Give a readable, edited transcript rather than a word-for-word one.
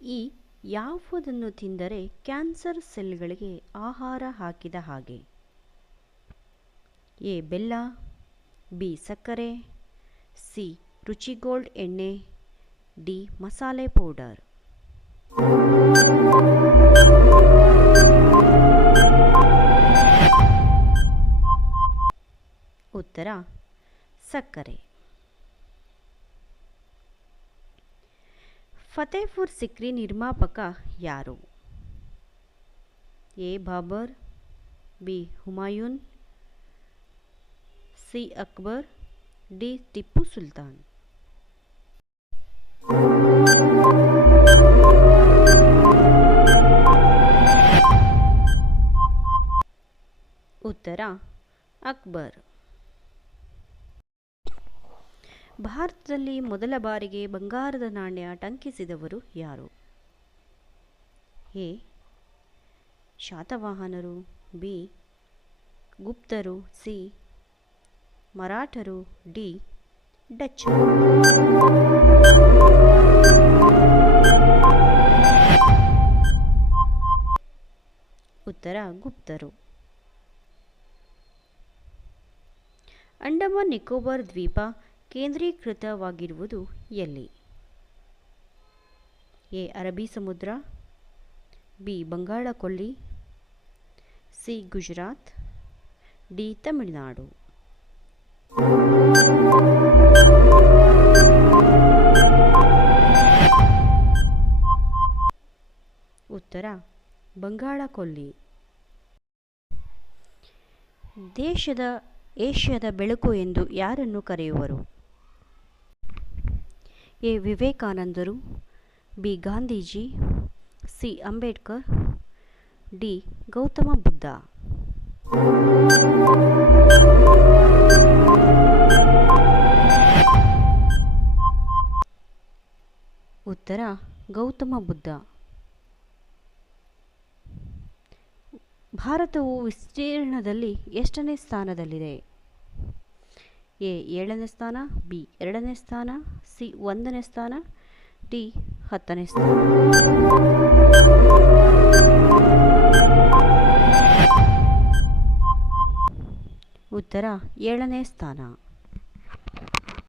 ಈ ಯಾವುದನ್ನು ತಿಂದರೆ ಕ್ಯಾನ್ಸರ್ ಸೆಲ್ಗಳಿಗೆ ಆಹಾರ ಹಾಕಿದ ಹಾಗೆ? ಎ ಬೆಲ್ಲ, ಬಿ ಸಕ್ಕರೆ, ಸಿ ರುಚಿಗೋಲ್ಡ್ ಎಣ್ಣೆ, ಡಿ ಮಸಾಲೆ ಪೌಡರ್. ಉತ್ತರ ಸಕ್ಕರೆ. ಫತೇಪುರ್ ಸಿಕ್ರಿ ನಿರ್ಮಾಪಕ ಯಾರು? A Babar, B Humayun, C Akbar, D Tipu Sultan. ಉತ್ತರ ಅಕ್ಬರ್. ಭಾರತದಲ್ಲಿ ಮೊದಲ ಬಾರಿಗೆ ಬಂಗಾರದ ನಾಣ್ಯ ಟಂಕಿಸಿದವರು ಯಾರು? ಎ ಶಾತವಾಹನರು, ಬಿ ಗುಪ್ತರು, ಸಿ ಮರಾಠರು, ಡಿ ಡಚ್ಚರು. ಉತ್ತರ ಗುಪ್ತರು. ಅಂಡಮಾನ್ ನಿಕೋಬಾರ್ ದ್ವೀಪ ಕೇಂದ್ರೀಕೃತವಾಗಿರುವುದು ಎಲ್ಲಿ? ಎ ಅರಬ್ಬಿ ಸಮುದ್ರ, ಬಿ ಬಂಗಾಳ ಕೊಲ್ಲಿ, ಸಿ ಗುಜರಾತ್, ಡಿ ತಮಿಳುನಾಡು. ಉತ್ತರ ಬಂಗಾಳ ಕೊಲ್ಲಿ. ಏಷ್ಯಾದ ಬೆಳಕು ಎಂದು ಯಾರನ್ನು ಕರೆಯುವರು? ಎ ವಿವೇಕಾನಂದರು, B Gandhiji, C Ambedkar, D Gautama Buddha. ಉತ್ತರ ಗೌತಮ ಬುದ್ಧ. ಭಾರತವು ವಿಸ್ತೀರ್ಣದಲ್ಲಿ ಎಷ್ಟನೇ ಸ್ಥಾನದಲ್ಲಿದೆ? ಎ 7ನೇ ಸ್ಥಾನ, ಬಿ 2ನೇ ಸ್ಥಾನ, ಸಿ 1ನೇ ಸ್ಥಾನ, ಡಿ 10ನೇ ಸ್ಥಾನ. ಉತ್ತರ 7ನೇ ಸ್ಥಾನ.